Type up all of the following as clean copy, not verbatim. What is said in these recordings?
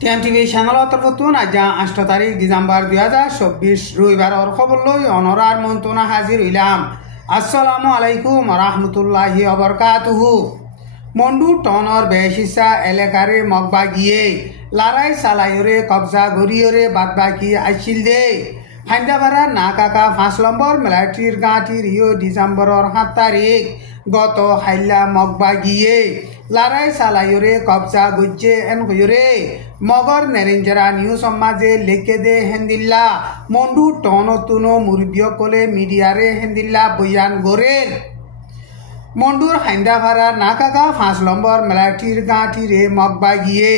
টিএমটিভি চ্যানেলর ফতুন আজ 8 তারিখ ডিসেম্বর 2024 রবিবার খবর লই অনরার মন্ত্রণা হাজির হইলাম। আসসালামু আলাইকুম রহমতুল্লাহি ওয়াবারাকাতুহু। মন্ডু টনর বেশিসা এলাকারে মগবা গিয়ে লড়াই চালাইরে কবজা গরিয়রে বাদবাকি আইছিল দে হাইন্দাবাড়া না কাকা 5 নম্বর মিলিটারির গাঁটির ডিসেম্বরের 7 তারিখ গত হাইলা মগবা গিয়ে লড়াই চালাইরে কবজা গজ্জে এন হইরে মগর নেরেঞ্জরা নিউ সমাজে লেখে দে হেন্দিল্লা মন্ডু টনতুনো মুরবিয় কলে মিডিয়ারে হেন্দিল্লা বয়ান গরের মন্ডুর হাইন্দাভাড়া না কাকা 5 নম্বর মিলিটারির গাঁটিরে মগবা গিয়ে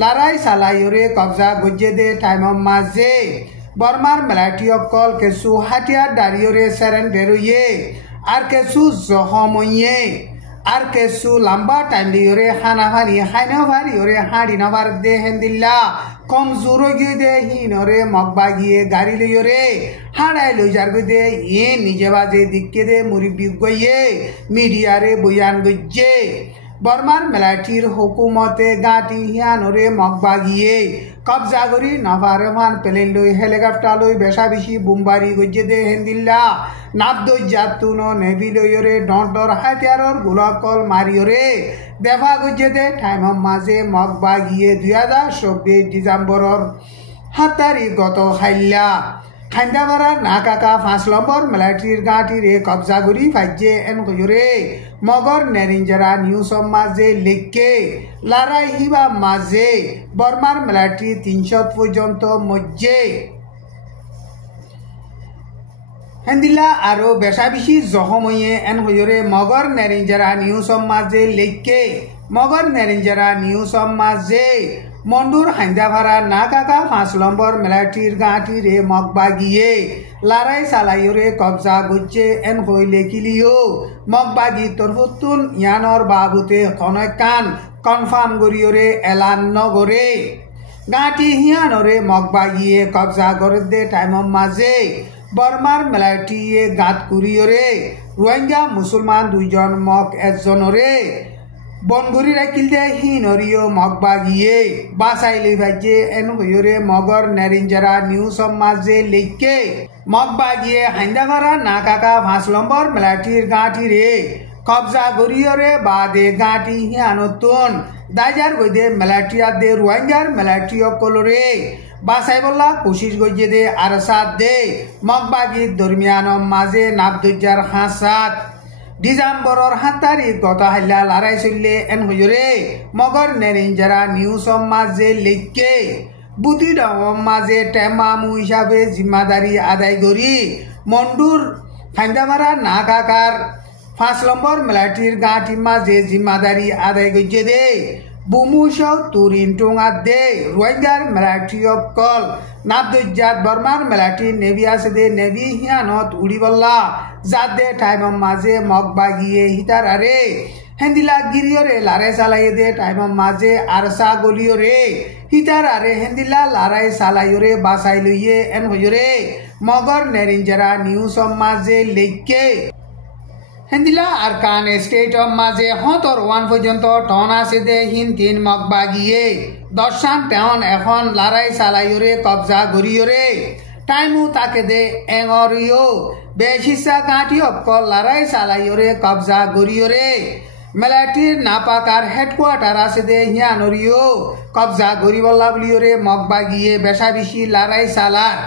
লড়াই চালাইরে কবজা গজ্জে দে টাইম মাঝে বর্মার মিলিটারি অকল কেসু হাতিয়ার দাঁড়িয়ে সারেন্ডার আর কেসু জহমইয়ে আর কেসু লম্বা টাইম দিয়ে হানাভারি হাইনাভারি হাঁড়ি নাভার দে হেন্দিল্লা কমজোর গিয়ে দে হিনরে মগবা গিয়ে গাড়ি লইরে হাঁড়াই লই যার দে ইয়ে নিজে বাজে দিকে দে মুরব্বী গইয়ে মিডিয়ারে বয়ান গজ্জে বর্মার মিলিটারির হুকুমতে গাঁটি হিয়ানরে মগবা গিয়ে কবজা করি নাভারমান প্লেন লই হেলিকপ্টার লই বেশা বেশি বুমবারি গজ্জে দে হেন্দিল্লা নাবদুজাতুনো নেভি লইরে ডর হাতিয়ারর গোলাকল মারিয়রে দেখা গজ্জে দে টাইম মাঝে মগবা গিয়ে 2024 ডিসেম্বরের 7 তারিখ গত হাইলা হাইন্দাবাড়া না কাকা 5 নম্বর মিলিটারির গাঁটিরে কবজা করি ফাইজে এন কইরে মগর নেরেঞ্জরা নিউ সমাজে লেখকে লড়াই হিবা মাঝে বর্মার মিলিটারি 300 পর্যন্ত মজ্জে হেন্দিল্লা আরো বেশা বেশি জখমইয়ে এন হইরে মগর নেরেঞ্জরা নিউ সমাজে লেখকে মগর নেরেঞ্জরা নিউ সমাজে মন্ডুর হাইন্দাভাড়া না কাকা 5 নম্বর মিলিটারির গাঁটিরে মগবা গিয়ে লড়াই চালাইরে কবজা গজ্জে এন হইলে কিলিও মগবাগি তরফতুন ইয়ানর বাবুতে কনকান কনফার্ম গরিয়রে এলান নগরে গাঁটি হিয়ানরে মগবা গিয়ে কবজা করে দে টাইম মাঝে বর্মার মিলিটারিয়ে গাত কুরিয়রে রোহিঙ্গা মুসলমান 2 জন মগ 1 জনরে বনগুড়ি রাখিল দে হিনরিও মগবা গিয়ে বাসাইলে ভাইজে এন হইরে মগর নেরেঞ্জরা নিউ সমাজে লেখকে মগবা গিয়ে হাইন্দাভাড়া না কাকা 5 নম্বর মিলিটারির গাঁটিরে কবজা গরিয়রে বাদে গাঁটি হিয়ানতুন দাইজার গইদে মিলিটারিয়া দে রোহিঙ্গার মিলিটারি অকলরে বাসাই বল্লা কোশিশ গজ্জে দে আর সাথ দে মগবাগির দরমিয়ান মাঝে নাবদুজার হাসাত ডিসেম্বরের 7 তারিখ গত হাইলা লড়াই চললে এন হইরে মগর নেরেঞ্জরা নিউ সমাজে লেখকে বুতি ডম মাঝে টেমামু হিসাবে জিম্মাদারি আদায় করি মন্ডুর হাইন্দাভাড়া না কাকার 5 নম্বর মিলিটারির গাঁটি মাঝে জিম্মাদারি আদায় গজ্জে দে বুমুসহ তুরিন টুঙাত দে রোহিঙ্গার মিলিটারি অকল নাবদুজাত বর্মার মিলিটারি নেভি আছে দে নেভি হিয়ানত উড়ি বল্লা যাত দে টাইম মাঝে মগবা গিয়ে হিতার আরে হেন্দিলা গিরিয়রে লড়াই চালাই দে টাইম মাঝে আরসা গলিয়রে হিতার আরে হেন্দিলা লড়াই চালাইরে বাসাই লইয়ে এন হইরে মগর নেরেঞ্জরা নিউ সমাজে লেখকে হেন্দিলা আর কান স্টেট মাঝে 1 পর্যন্ত টন আছে দে হিন 3 মগবা গিয়ে 10 টন এখন লড়াই চালাইরে কবজা গরিয়রে টাইমু তাকে দে এঙরিও বেশিসা গাঁটি অকল লড়াই চালাইরে কবজা গরিয়রে মিলিটারির নাপাকার হেডকোয়ার্টার আছে দে হিয়ানরিও কবজা গরিবল্লা বলিয়রে মগবা গিয়ে বেশা বেশি লড়াই চালার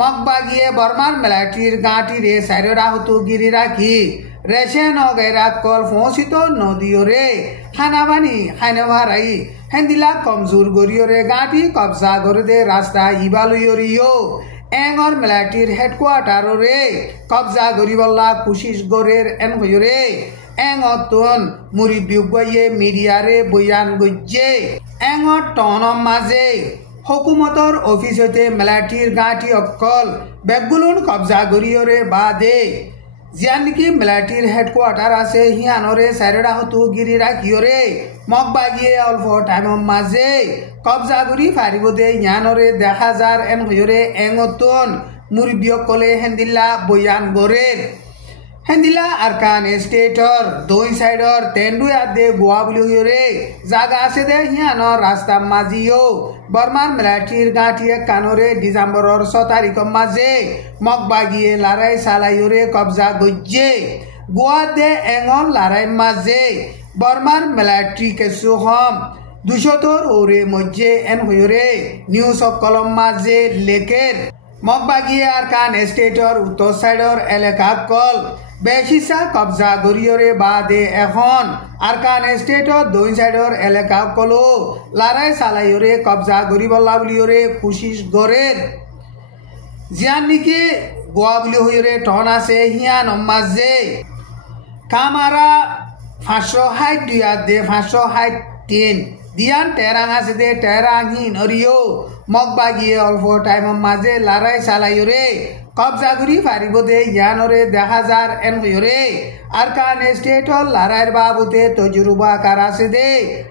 মগবা গিয়ে বর্মার মিলিটারির গাঁটিরে সাইরা হতু গিরি রাখি রেশন অগেরা কল ফসিত নদীরে হানাবানি হাইনাভারাই হেন্দিলা কমজোর গরিয়রে গাঁটি কবজা করে দে রাস্তা ইবালুয়রিও এঙর মিলিটারির হেডকোয়ার্টারে কবজা গরিবল্লা কুশিস গরের এন হইরে এঙতন মুরিব্বি গইয়ে মিডিয়ারে বয়ান গজ্জে এঙর টন মাঝে হুকুমতর অফিস হইতে মিলিটারির গাঁটি অকল বেগুলুন কবজা গরিয়রে বাদে জিয়ান নাকি মিলিটারির হেডকোয়ার্টার আছে হিয়ানরে সাইরা হতু গিরি রাখিয়রে মগবা গিয়ে অল্প টাইম মাঝে কবজা করি ফারিব দে ইয়ানরে দেখা যার এন হইরে এঙতন মুরব্বী কলে হেন্দিল্লা বয়ান গরের হেন্দিলা আরকান স্টেটর দুই সাইডর তেন্ডুয়া দে গোয়া বুলি হইরে জাগা আছে দে হিয়ানর রাস্তা মাজিও বর্মার মিলিটারির গাঁঠিয়ে কানরে ডিসেম্বরর 6 তারিখর মাঝে মগবাগিয়ে লড়াই চালাইরে কবজা গজ্জে গোয়া দে এঙল লড়াই মাঝে বর্মার মিলিটারি কিছু হম 200 ওরে মধ্যে এন হইরে নিউজ অফ কলম মাঝে লেকের মগবাগিয়ে আরকান স্টেটর উত্তর সাইডর এলাকা কল বেশিসা কবজা গরিয়রে বাদে এখন আরকান স্টেটর দুই সাইডর এলাকা কলো লড়াই চালাইরে কবজা গরিবল্লা বুলিয়রে কোশিশ গরের জিয়ান নিকি গোয়া বুলি হইরে টন আছে হিয়ান মাঝে কামারা 560 দুই দে 563 দিয়ান টেরাং আছে দে টেরাং হিন অরিও মগবাগিয়ে অল্প টাইমের মাঝে লড়াই চালাইরে কবজা করি পারিব দে ইয়ানরে 10,000 এন হইরে আরকান স্টেটর লড়াইয়ের বাবুতে তজরুবা কার আছে দে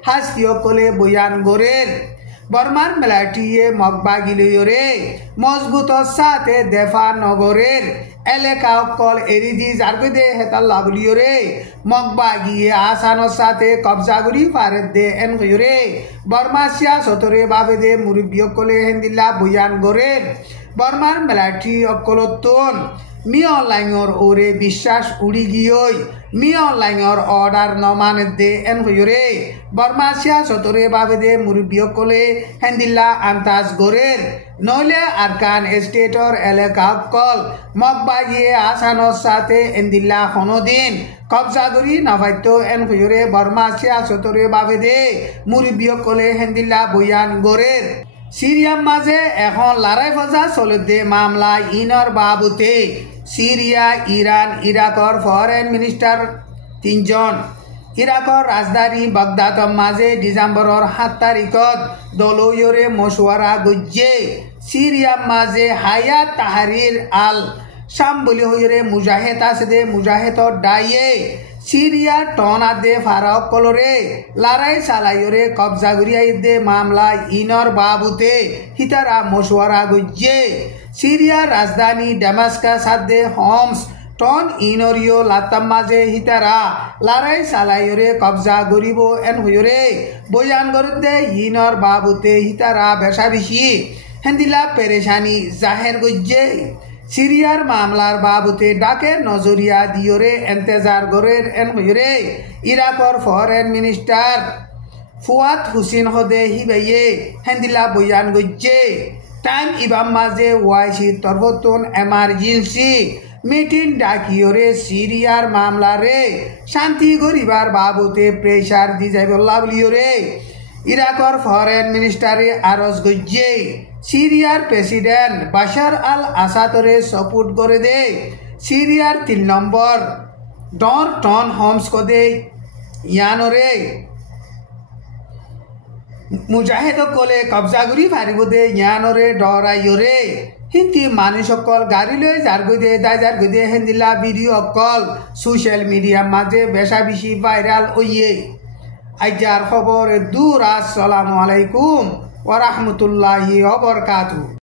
হাসকিও কলে বয়ান গরের বর্মার মিলিটারিয়ে মগবাগিলরে মজবুত সাথে দেফা নগরের এলাকা কল এরিদি জারগদে হেতাল্লা বুলিয়রে মগবাগিয়ে আসানোর সাথে কবজা করি পারে দে এন হইরে বর্মা সিয়াসতরে বাবে দে মুরব্বী কলে হেন্দিল্লা বয়ান গরের বর্মার মিলিটারি অকলতন মি অনলাইনর ওরে বিশ্বাস উড়ি গিয়ে মি অনলাইনর অর্ডার নমান দে এন হইরে বর্মা সিয়াসতরে বাবে দে মুরব্বী কলে হেন্দিল্লা আন্তাজ গরের নইলে আরকান স্টেটর এলাকা কল মগবাগিয়ে আসানোর সাথে এন্দিল্লা হনদিন কবজা করি নাভাইত এন হইরে বর্মা সিয়াসতরে বাবে দে মুরব্বী কলে হেন্দিল্লা বয়ান গরের সিরিয়ার মাঝে এখন লড়াই ফজা চলে দে মামলা ইনর বাবুতে সিরিয়া ইরান ইরাকর ফরেন মিনিস্টার 3 জন ইরাকর রাজধানী বাগদাদর মাঝে ডিসেম্বরর 7 তারিখত দলীয়রে মশওয়ারা গজ্জে সিরিয়ার মাঝে হায়াত তাহরির আল শাম বলি হইরে মুজাহিদ আছে দে মুজাহিদর ডাইয়ে সিরিয়া টনা দে ফারাক কলরে লড়াই চালাইরে কবজা করিয়াই দে মামলা ইনর বাবুতে হিতারা মশওয়ারা গজ্জে সিরিয়ার রাজধানী ডেমাস্কাস দে হমস টন ইনরিও লাতাম মাঝে হিতারা লড়াই চালাইরে কবজা করিব এন হইরে বয়ান গরদে ইনর বাবুতে হিতারা বেশা বেশি হেন্দিলা পেরেশানি জাহের গজ্জে সিরিয়ার মামলার বাবুতে ডাকে নজরিয়া দিয়রে এন্তেজার গরের এন হইরে ইরাকর ফরেন মিনিস্টার ফুয়াদ হুসেন হদে হিবাইয়ে হেন্দিলা বয়ান গজ্জে টাইম ইবাম মাঝে ওয়াইসি তরফতন এমার্জেন্সি মিটিং ডাকিয়রে সিরিয়ার মামলারে শান্তি গরিবার বাবুতে প্রেসার দি যাইবল্লা বলিয়রে ইরাকর ফরেন মিনিস্টারে আরজ গজ্জে সিরিয়ার প্রেসিডেন্ট বাশার আল আসাদরে সপোর্ট করে দে সিরিয়ার 3 নম্বর ডর টন হোমস কদে ইয়ানরে মুজাহিদ কলে কবজা করি পারিব দে ইয়ানরে ডরাইয়রে হিন্দি মানুষ সকল গাড়ি লই যার গদে দাজার গদে হেন্দিলা ভিডিও অকল সোশ্যাল মিডিয়া মাঝে বেশা বেশি ভাইরাল হইয়ে আইজার খবর দূর আসসালামু আলাইকুম ওয়া রাহমাতুল্লাহি ওয়া বারাকাতুহু।